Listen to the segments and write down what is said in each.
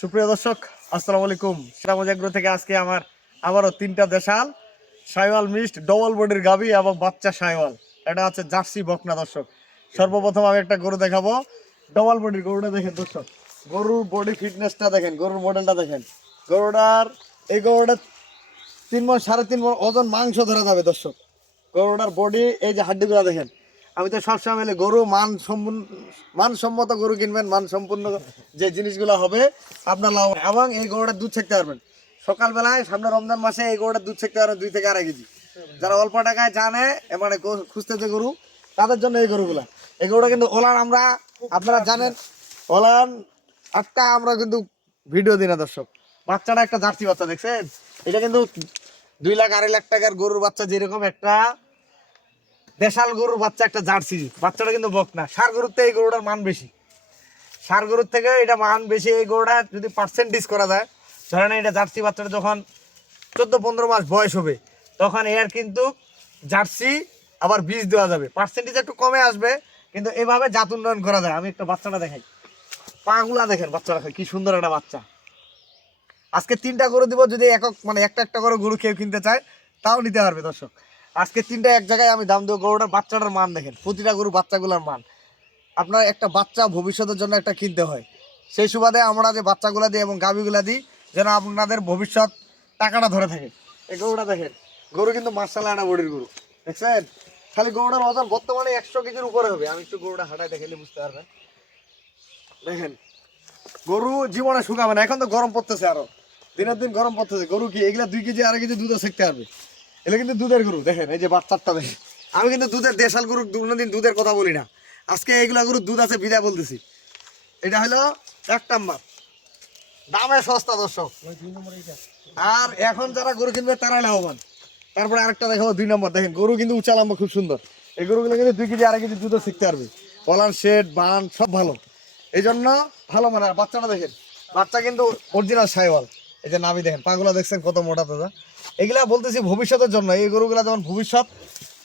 সুপ্রিয় দর্শক, আসসালামু আলাইকুম। শ্রীরামজ এগ্রো থেকে আজকে আমার আবারও তিনটা দেশাল সাইওয়াল মিক্সড ডবল বডির গাভী এবং বাচ্চা সাইওয়াল, এটা হচ্ছে জার্সি বকনা। দর্শক, সর্বপ্রথম আমি একটা গরু দেখাবো, ডবল বডির গরুটা দেখেন দর্শক, গরুর বডি ফিটনেসটা দেখেন, গরুর মডেলটা দেখেন। এই গরুটার 3 মণ 3.5 মণ ওজন মাংস ধরা যাবে দর্শক। গরুটার বডি, এই যে হাড্ডিগুলো দেখেন। আমি তো সবসময় বলি গরু মানসম্মত গরু কিনবেন, মানসম্পন্ন যে জিনিসগুলো হবে আপনার লাভ। এবং এই গরুটার দুধ ছেঁকতে পারবেন সকালবেলায়, সামনে রমজান মাসে এই গরুটার দুধ ছেঁকতে পারবেন 2 থেকে 2.5 কেজি। যারা অল্প টাকায় জানে মানে খুঁজতে যে গরু, তাদের জন্য এই গরুগুলা। এই গরুটা কিন্তু ওলান, আপনারা জানেন ওলান একটা আমরা কিন্তু ভিডিও দিই না দর্শক। বাচ্চাটা একটা জার্সি বাচ্চা দেখছেন, এটা কিন্তু 2 লাখ 2.5 লাখ টাকার গরুর বাচ্চা, যেরকম একটা দেশাল গরুর বাচ্চা একটা জার্সি বাচ্চাটা কিন্তু বকনা। ষাঁড় গরুর থেকে এই গরুটার মান বেশি, ষাঁড় গরুর থেকে এটা মান বেশি। এই গরুটা যদি পার্সেন্টেজ করা যায়, ধরেন এটা জার্সি বাচ্চাটা যখন 14-15 মাস বয়স হবে, তখন এর কিন্তু জার্সি আবার বীজ দেওয়া যাবে, পার্সেন্টেজ একটু কমে আসবে, কিন্তু এভাবে জাত উন্নয়ন করা যায়। আমি একটা বাচ্চাটা দেখাই, পাগুলা দেখেন, বাচ্চাটা কি সুন্দর একটা বাচ্চা। আজকে 3টা গরু দিব, যদি একটা একটা করে গরু কেউ কিনতে চায় তাও নিতে পারবে দর্শক। আজকে 3টা এক জায়গায় আমি দাম দেবো। গরুটার বাচ্চাটার মান দেখেন, প্রতিটা গরু বাচ্চাগুলোর মান। আপনার একটা বাচ্চা ভবিষ্যতের জন্য একটা কিনতে হয়, সেই সুবাদে আমরা যে বাচ্চাগুলা দিই এবং গাভীগুলা দিই, যেন আপনাদের ভবিষ্যৎ টাকাটা ধরে থাকে। এই গরুটা দেখেন, গরু কিন্তু মার্শাল্লাহ একটা বডির গরু দেখছেন। খালি গরুটার ওজন বর্তমানে 100 কেজির উপরে হবে। আমি একটু গরুটা হাঁটাই দেখাইলে বুঝতে পারবেন। দেখেন, গরু জীবনে শুকাবে না। এখন তো গরম পড়তেছে, আরো দিনের দিন গরম পড়তেছে। গরু কি এগুলা 2 কেজি 2.5 কেজি দুধও শিখতে পারবে। এগুলো কিন্তু দুধের গরু দেখেন, এই যে বাচ্চাটা দেখেন। আমি কিন্তু দুধের দেশাল গরু কোনোদিন দুধের কথা বলি না। আজকে এইগুলা গরুর দুধ আছে বিদায় বলতেছি। এটা হলো 1 নাম্বার, দামে সস্তা দর্শক। আর এখন যারা গরু কিনবে তারাই লাভবান। তারপরে আরেকটা দেখাবো 2 নম্বর। দেখেন, গরু কিন্তু উঁচা লম্বা খুব সুন্দর। এই গরুগুলো কিন্তু 2 কেজি 2.5 কেজি দুধও শিখতে পারবে। কলার শেড বান সব ভালো, এই জন্য ভালো মানে। বাচ্চাটা দেখেন, বাচ্চা কিন্তু অরিজিনাল সাইওয়াল। এই যে নাভি দেখেন, পাগুলা দেখছেন কত মোটা তাজা। এগুলা বলতেছি ভবিষ্যতের জন্য। এই গরুগুলা যেমন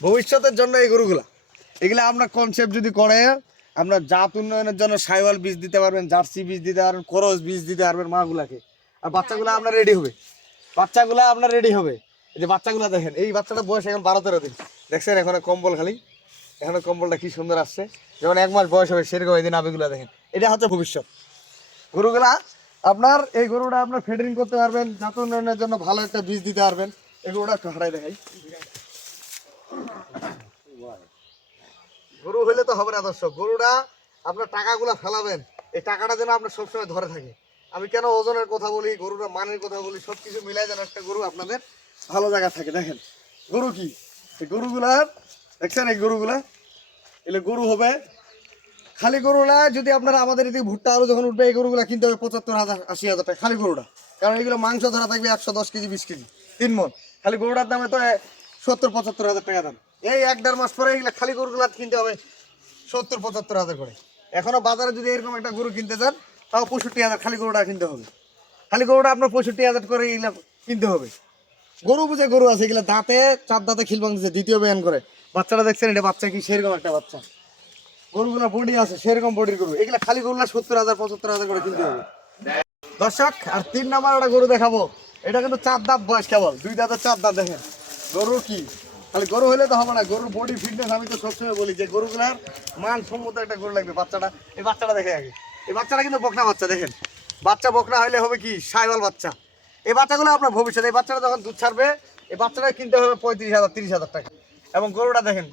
ভবিষ্যতের জন্য এই গরুগুলা, এগুলা আপনার কনসেপ্ট যদি করে, আপনার জাত উন্নয়নের জন্য সাইওয়াল বীজ দিতে পারবেন, জার্সি বীজ দিতে পারবেন, করস বীজ দিতে পারবেন মাগুলাকে। আর বাচ্চাগুলো আপনার রেডি হবে, এই যে বাচ্চাগুলো দেখেন। এই বাচ্চাটা বয়স এখন 12-13 দিন দেখছেন। এখানে কম্বল খালি, এখানে কম্বলটা কি সুন্দর আসছে। যখন 1 মাস বয়স হবে সেরকম এই দিন নাভিগুলো দেখেন। এটা হচ্ছে ভবিষ্যৎ গরুগুলা। আপনার এই গরুটা আপনার ফিডিং করতে পারবেন, জাত উন্নয়নের জন্য ভালো একটা বীজ দিতে পারবেন। এই গরুটা একটু হাঁটাই দেখাই। গরু হইলে তো হবে না দর্শক, গরুটা আপনার টাকাগুলা ফেলাবেন, এই টাকাটা যেন আপনার সবসময় ধরে থাকে। আমি কেন ওজনের কথা বলি, গরুটা মানের কথা বলি, সবকিছু মিলাই যেন একটা গরু আপনাদের ভালো জায়গা থাকে। দেখেন গরু কি, এই গরুগুলা দেখছেন, এই গরুগুলা এলে গরু হবে। খালি গরুটা যদি আপনারা আমাদের এদিকে ভুট্টা আলু যখন উঠবে, এই গরুগুলা কিনতে হবে 75,000 80,000 টাকা খালি গরুটা। কারণ এগুলো মাংস ধরা থাকবে 110 কেজি 20 কেজি 3 মণ। খালি গরুটার দামে তো 70-75,000 টাকা দাম। এই 1-1.5 মাস পরে এগুলো খালি গরুগুলা কিনতে হবে 70-75,000 করে। এখনো বাজারে যদি এরকম একটা গরু কিনতে চান, তাও 65,000 খালি গরুটা কিনতে হবে। খালি গরুটা আপনার 65,000 করে এগুলো কিনতে হবে। গরু বুঝে গরু আছে, এগুলো দাঁতে 4 দাঁতে খিল ভাঙছে, দ্বিতীয় ব্যান করে। বাচ্চাটা দেখছেন, এটা বাচ্চা কি সেরকম একটা বাচ্চা। গরুগুলা বডি আছে সেরকম বডির গরু। এগুলা খালি গরুলা 70,000-75,000 করে কিনতে হবে দর্শক। আর 3 নাম্বার একটা গরু দেখাবো, এটা কিন্তু 4 দাঁত বয়স, কেবল 2 দাঁতের 4 দাঁত। দেখেন গরু কি, খালি গরু হইলে তো হবে না, গরুর বডি ফিটনেস। আমি তো সবসময় বলি যে গরুগুলার মান সম্মত একটা গরু লাগবে। এই বাচ্চাটা দেখে আগে, এই বাচ্চাটা কিন্তু বকনা বাচ্চা। দেখেন বাচ্চা বকনা হইলে হবে কি সাইওয়াল বাচ্চা। এই বাচ্চাগুলো আপনার ভবিষ্যৎ। এই বাচ্চাটা যখন দুধ ছাড়বে, এই বাচ্চাটা কিনতে হবে 35,000-30,000 টাকা। এবং গরুটা দেখেন,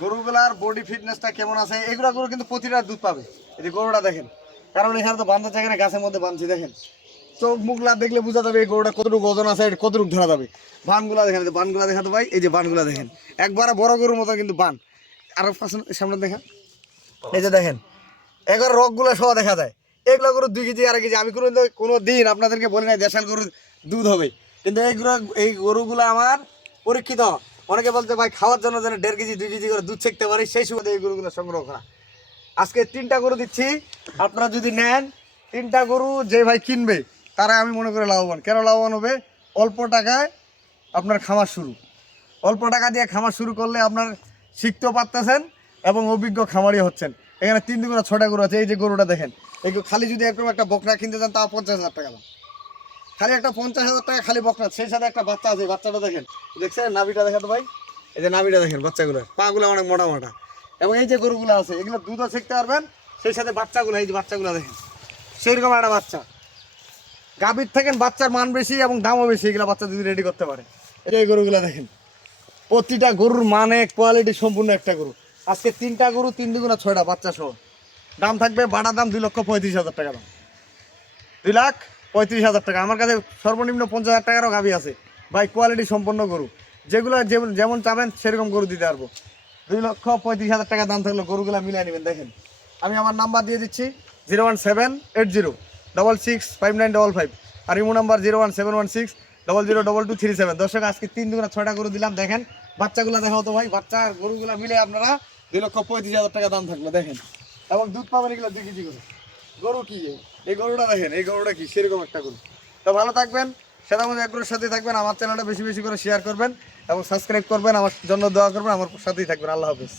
গরুগুলার বডি ফিটনেসটা কেমন আছে। এগুলা গরু কিন্তু প্রতিটা দুধ পাবে। এই যে গরুটা দেখেন, কারণ এখানে তো বান্ধা থাকে না, গাছের মধ্যে বাঁধছি। দেখেন চোখ মুখলা দেখলে বোঝা যাবে এই গরুটা কতটুকু ওজন আছে, কতটুকু ধরা যাবে। বানগুলা দেখেন, বানগুলা দেখাতে ভাই, এই যে বানগুলা দেখেন, একবারে বড় গরুর মতো কিন্তু বান। আরো সামনে দেখা, এই যে দেখেন একবার রগগুলা সহ দেখা যায়। এগুলা গরু 2 কেজি 2.5 কেজি। আমি কোনো দিন আপনাদেরকে বলি না দেশাল গরুর দুধ হবে, কিন্তু এই গরুগুলো আমার পরীক্ষিত। অনেকে বলতে ভাই খাওয়ার জন্য যেন 1.5 কেজি 2 কেজি করে দুধ ছেঁকতে পারি, সেই সুবাদে এই গরুগুলো সংগ্রহ করা। আজকে 3টা গরু দিচ্ছি, আপনারা যদি নেন 3টা গরু যে ভাই কিনবে তারা আমি মনে করি লাভবান। কেন লাভবান হবে? অল্প টাকায় আপনার খামার শুরু, অল্প টাকা দিয়ে খামার শুরু করলে আপনার শিখতেও পারতেছেন এবং অভিজ্ঞ খামারি হচ্ছেন। এখানে 3 দুগুণা 6টা গরু আছে। এই যে গরুটা দেখেন, এগুলো খালি যদি এরকম একটা বকনা কিনতে যান তাও 50,000 টাকা দাম, খালি একটা 50,000 টাকা খালি বকনা, সেই সাথে একটা বাচ্চা আছে, বাচ্চাটা দেখেন, দেখছেন নাভিটা দেখাতো ভাই, এই যে নাভিটা দেখেন বাচ্চাগুলো, পাগুলো অনেক মোটা মোটা, এবং এই যে গরুগুলো আছে এগুলো দুধও শিখতে পারবেন, সেই সাথে বাচ্চাগুলো, এই যে বাচ্চাগুলো দেখেন সেরকম একটা বাচ্চা, গাভীর থেকে বাচ্চার মান বেশি এবং দামও বেশি, এগুলো বাচ্চা যদি রেডি করতে পারে। এই গরুগুলো দেখেন, প্রতিটা গরুর মানে কোয়ালিটি সম্পূর্ণ একটা গরু, আজকে 3টা গরু 3 দুগুণা 6টা বাচ্চা সহ, দাম থাকবে বাটার দাম 2,35,000 টাকা দাম, 2,35,000 টাকা। আমার কাছে সর্বনিম্ন 50,000 টাকারও গাভী আছে ভাই, কোয়ালিটি সম্পন্ন গরু, যেগুলো যেমন চাবেন সেরকম গরু দিতে পারবো। 2,35,000 টাকা দাম থাকলে গরুগুলো মিলিয়ে নেবেন। দেখেন আমি আমার নাম্বার দিয়ে দিচ্ছি 01780665955, আর ইমো নাম্বার 01716002237। দর্শক আজকে 3 দুগুণা 6টা গরু দিলাম, দেখেন বাচ্চাগুলো দেখাও তো ভাই, বাচ্চা আর গরুগুলো মিলে আপনারা 2,35,000 টাকা দাম থাকলো দেখেন, এবং দুধ পাবেন এগুলো 2 কেজি করে। গরু কি এই গরুটা দেখেন, এই গরুটা কি সেরকম একটা গরু। তো ভালো থাকবেন, সেরকম এগ্রোর সাথে থাকবেন, আমার চ্যানেলটা বেশি বেশি করে শেয়ার করবেন এবং সাবস্ক্রাইব করবেন, আমার জন্য দোয়া করবেন, আমার সাথেই থাকবেন। আল্লাহ হাফেজ।